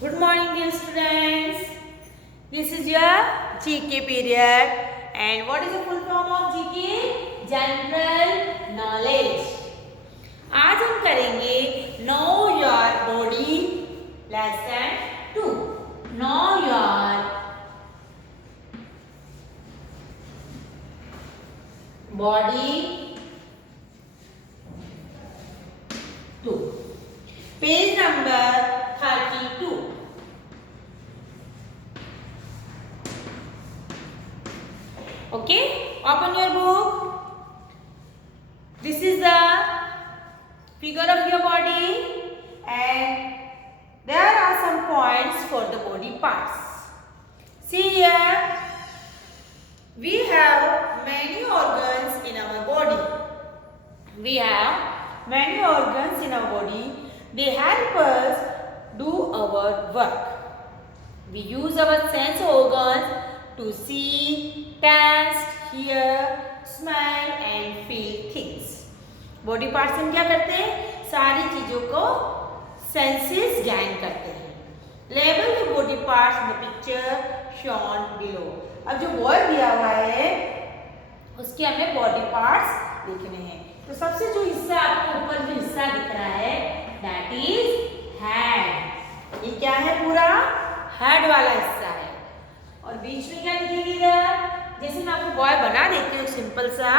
Good morning, dear students. This is your GK period. And what is the full form of GK? General knowledge. आज हम करेंगे Know Your Body lesson 2. Know Your Body 2. Page number 32. Okay, open your book. This is the figure of your body and there are some points for the body parts. See here, we have many organs in our body. We have many organs in our body. They help us do our work. We use our sense organs to see, taste, hear, smell and feel things. Body parts हम क्या करते हैं? सारी चीजों को senses ज्ञान करते हैं. Label the body parts in the picture shown below. अब जो वर्ड दिया हुआ है उसके हमें बॉडी पार्ट्स लिखने हैं. तो सबसे जो हिस्सा आपको ऊपर जो हिस्सा दिख रहा है दैट इज हेड. ये क्या है? पूरा हेड वाला हिस्सा है. और बीच में क्या लिखेंगे इधर? जैसे मैं आपको बॉय बना देती हूँ सिंपल सा,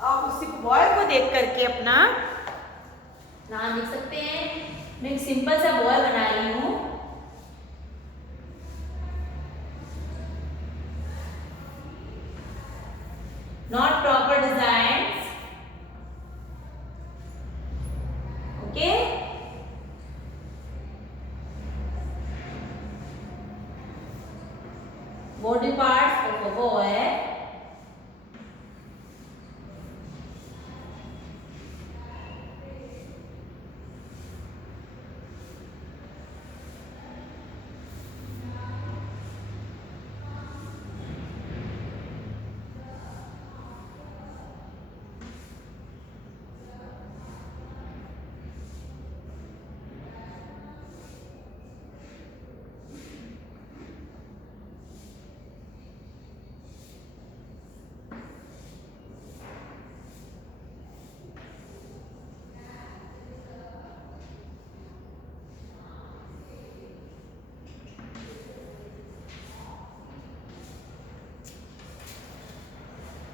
आप उसी बॉय को देख करके अपना नाम लिख सकते हैं. मैं एक सिंपल सा बॉय बना रही हूँ. Not proper design. Okay, body parts of a boy.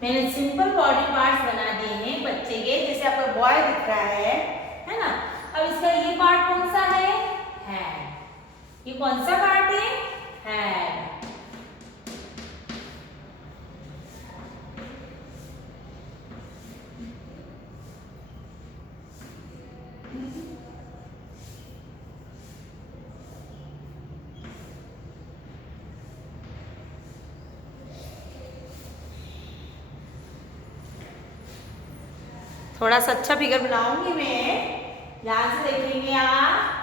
मैंने सिंपल बॉडी पार्ट्स बना दिए हैं बच्चे के. जैसे आपका बॉय दिख रहा है ना. अब इसका ये पार्ट कौन सा है? हेड. ये कौन सा पार्ट है? हेड. थोड़ा सा अच्छा फिगर बनाऊंगी मैं. ध्यान से देखेंगे आप.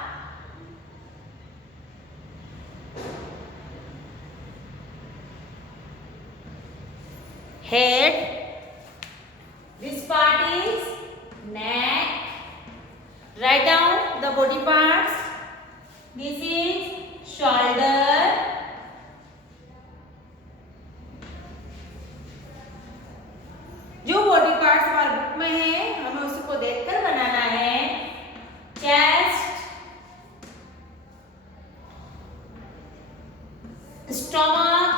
Head. This part is neck. Write down the body parts. This is shoulder. जो बॉडी पार्ट्स हमारे बुक में है हमें उसको देखकर बनाना है. Chest, stomach,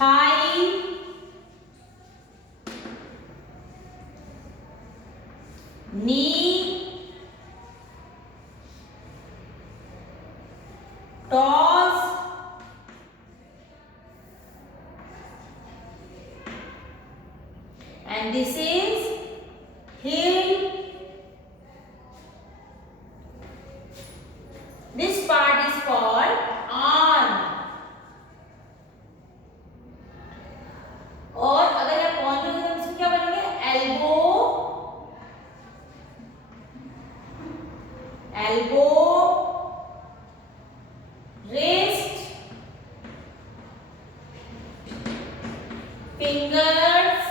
thigh, knee, toes, and this is heel. This part is called arm. और अगर आप कौन लोगे तो इसमें क्या बनेंगे? एल्बो, एल्बो, wrist, fingers,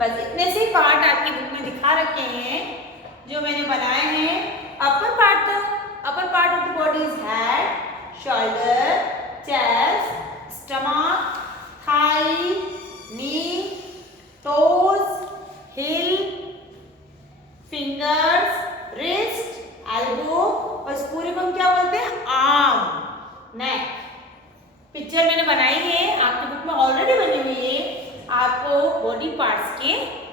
बस इतने से पार्ट आपकी बुक में दिखा रखे हैं जो मैंने बनाए हैं। Upper part of the body is head, shoulder, chest, stomach, thigh, knee, toes, heel, fingers, wrist, elbow और इस पूरे को हम क्या बोलते हैं? आर्म, नेक। पिक्चर मैंने बनाई है, आपकी बुक में ऑलरेडी बनी हुई है। आपको बॉडी पार्ट्स के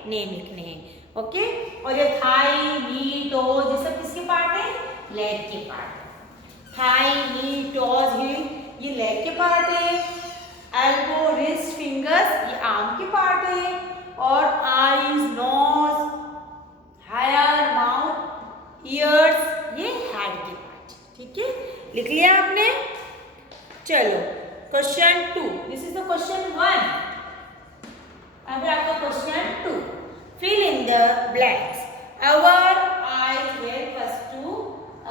नेम लिखने हैं, ओके। और ये थाई, नी, टोज ये सब किसके पार्ट है? लेग के part. Thigh, knee, toes, heel ये लेग के पार्ट है। एल्बो, रिस्ट, फिंगर्स ये आर्म के पार्ट है। और eyes, nose, hair, mouth, ears ये हेड के पार्ट। ठीक है, लिख लिया आपने? चलो question 2, this is the question 1। अब आपका question 2, fill in the blanks. Our eyes help us to,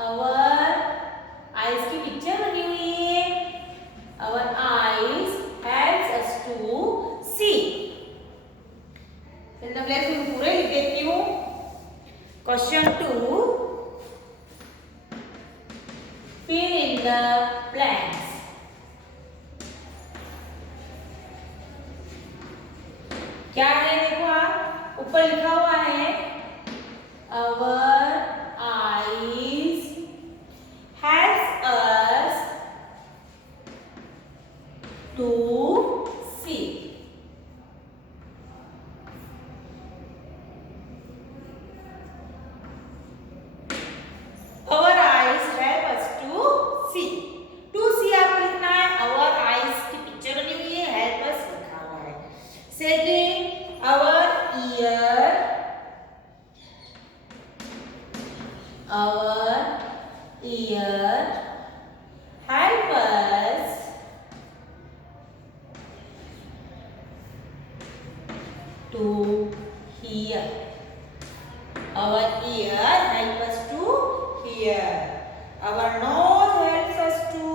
our eyes की पिक्चर बनी हुई है। Our eyes helps us to see. fill the blanks मैं पूरे लिख देती हूँ। Question 2, fill in the blanks. क्या है देखो आप, ऊपर लिखा हुआ है Our eyes helps us to see. Our eyes help us to see. To see आपको लिखना है। Our eyes की पिक्चर बनी हुई है, help us लिखा हुआ है। Second, our ear help us to hear. Our ear help us to hear. Our nose helps us to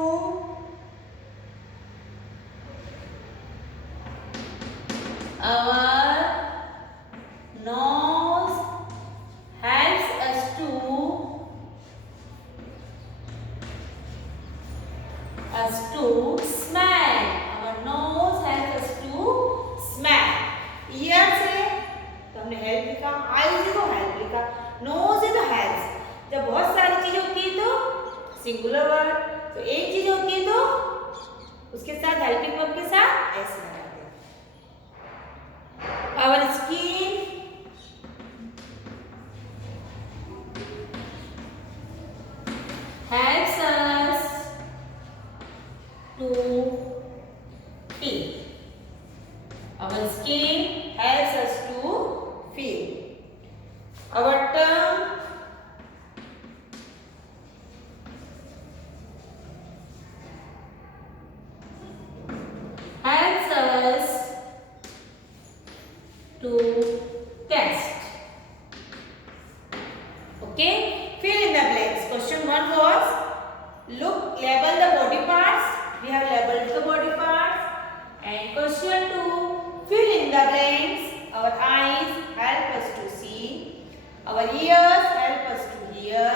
smell. Our nose helps us to smell. Ear से तो हमने help लिखा, eyes से तो help लिखा, nose से तो helps। जब बहुत सारी चीजें होती है तो सिंगुलर वर्ड, तो एक चीज होती है तो उसके साथ हेल्पिंग वर्ब के साथ ऐसे लगाते हैं। Our skin helps us to feel. Our skin helps us to feel. Our tongue helps us to taste. Okay, fill in the blanks. Question 1 was, label the body parts. We have labeled the body parts. And question 2, fill in the blanks. Our eyes help us to see. Our ears help us to hear.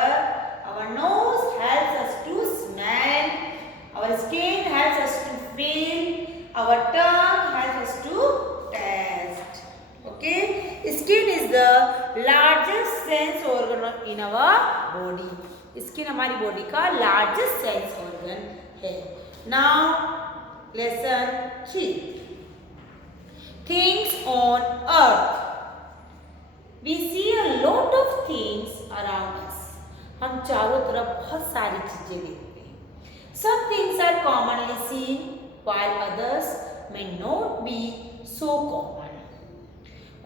Our nose helps us to smell. Our skin helps us to feel. Our tongue helps us to taste. Okay? Skin is the largest sense organ in our body. Skin हमारी body का largest sense organ है. Now, lesson 3. Things on earth. We see a lot of things around us. हम चारों तरफ बहुत सारी चीजें देखते हैं. Some things are commonly seen, while others may not be so common.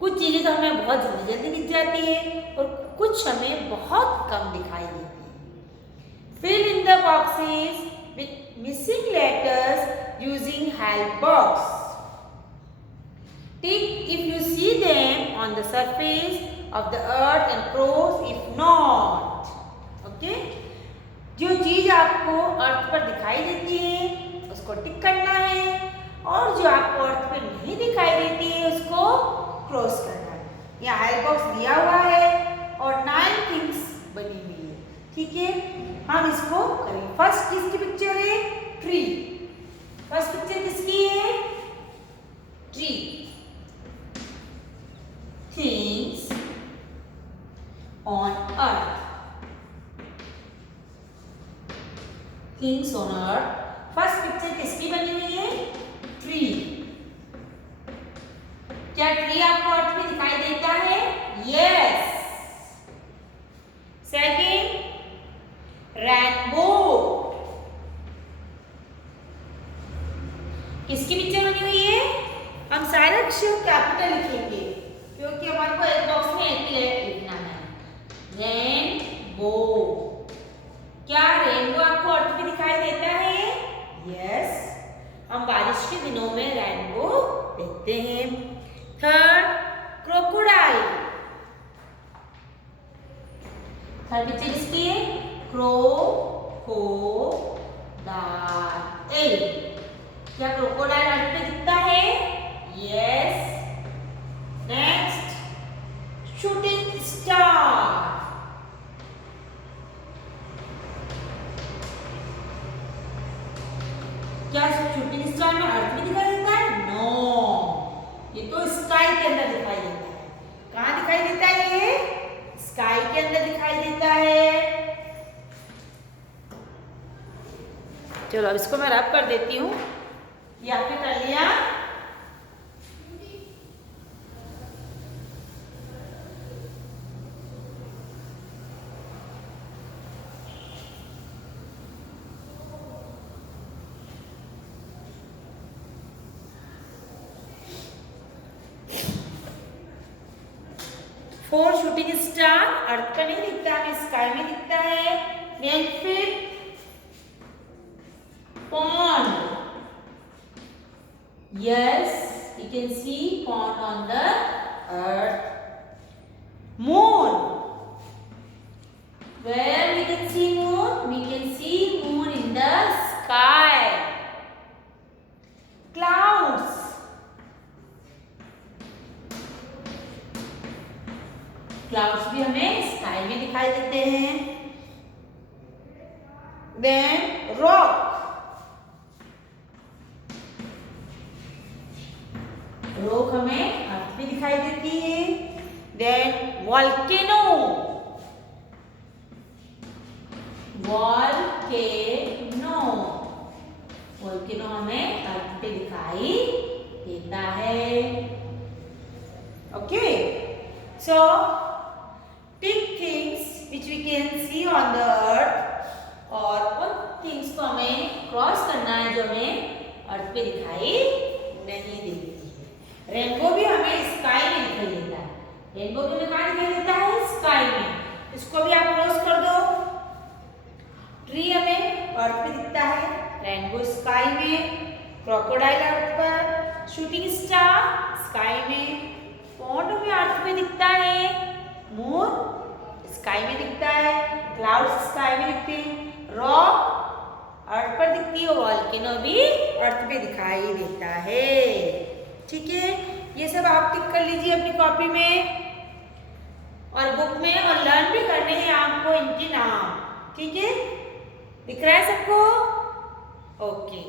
कुछ चीजें तो हमें बहुत जल्दी जल्दी दिख जाती है और कुछ हमें बहुत कम दिखाई देती है. Fill in the boxes with missing letters using help box. Tick if you see them on the surface of the earth and cross if not. Okay? जो चीज आपको अर्थ पर दिखाई देती है उसको टिक करना है और जो आपको अर्थ पर नहीं दिखाई देती है उसको क्रॉस करना है. बॉक्स दिया हुआ है और 9 थिंग्स बनी हुई है। ठीक है, हम इसको करें। फर्स्ट किसकी पिक्चर है? ट्री। फर्स्ट पिक्चर किसकी है? Tree. Things on earth. Things on earth. First picture किसकी बनी हुई है? ट्री। क्या ट्री आपको अर्थ में दिखाई देता है? यस। Second, rainbow. किसकी पिक्चर बनी हुई है? हम सारे अक्षर कैपिटल लिखेंगे क्योंकि हमारे को एक बॉक्स में एक ही लिखना है। रेनबो। क्या रेनबो आपको अर्थ में दिखाई देता है? यस। हम बारिश के दिनों में रेनबो देखते हैं। Third, crocodile. थर्ड पिक्चर किसकी है? क्रोकोडाइल। क्या क्रोकोडाइल अर्थ में दिखता है? यस। Next, shooting star. क्या शूटिंग स्टार में अर्थ में दिखाई देता है? नो, ये तो स्काई के अंदर दिखाई देता है। कहाँ दिखाई देता है? ये स्काई के अंदर दिखाई देता है। चलो अब इसको मैं रब कर देती हूँ। ये आपने कर लिया। फोर, शूटिंग स्टार अर्थ पर नहीं दिखता है, स्काई में दिखता है। देन फिर pond. Yes, you can see pond on the earth. Moon. Where we can see moon? We can see moon in the sky. Clouds. Clouds भी हमें स्काई में दिखाई देते हैं। Then rock. रॉक हमें अर्थ में दिखाई देती है। Then volcano. वॉल्केनो। वॉल्केनो हमें अर्थ पे दिखाई देता है। Okay, so tick things which we can see on the earth, और उन थिंग्स को हमें क्रॉस करना है जो हमें अर्थ पे दिखाई नहीं देती। रेनबो भी हमें स्काई में दिखाई देता है। रेनबो भी हमें कहाँ दिखाई देता है? स्काई में। इसको भी आप क्रॉस कर दो। ट्री हमें अर्थ पे दिखता है, रेनबो स्काई में, क्रोकोडाइल अर्थ पर, शूटिंग स्टार स्काई में, पॉन्ड हमें अर्थ में दिखता है, मून स्काई में दिखता है, क्लाउड्स स्काई में दिखते हैं, रॉक अर्थ पर दिखती है, वॉल्केनो भी अर्थ पे दिखाई देता है। ठीक है, ये सब आप टिक कर लीजिए अपनी कॉपी में और बुक में, और लर्न भी करने हैं आपको इनके नाम। ठीक है, दिख रहा है सबको? ओके।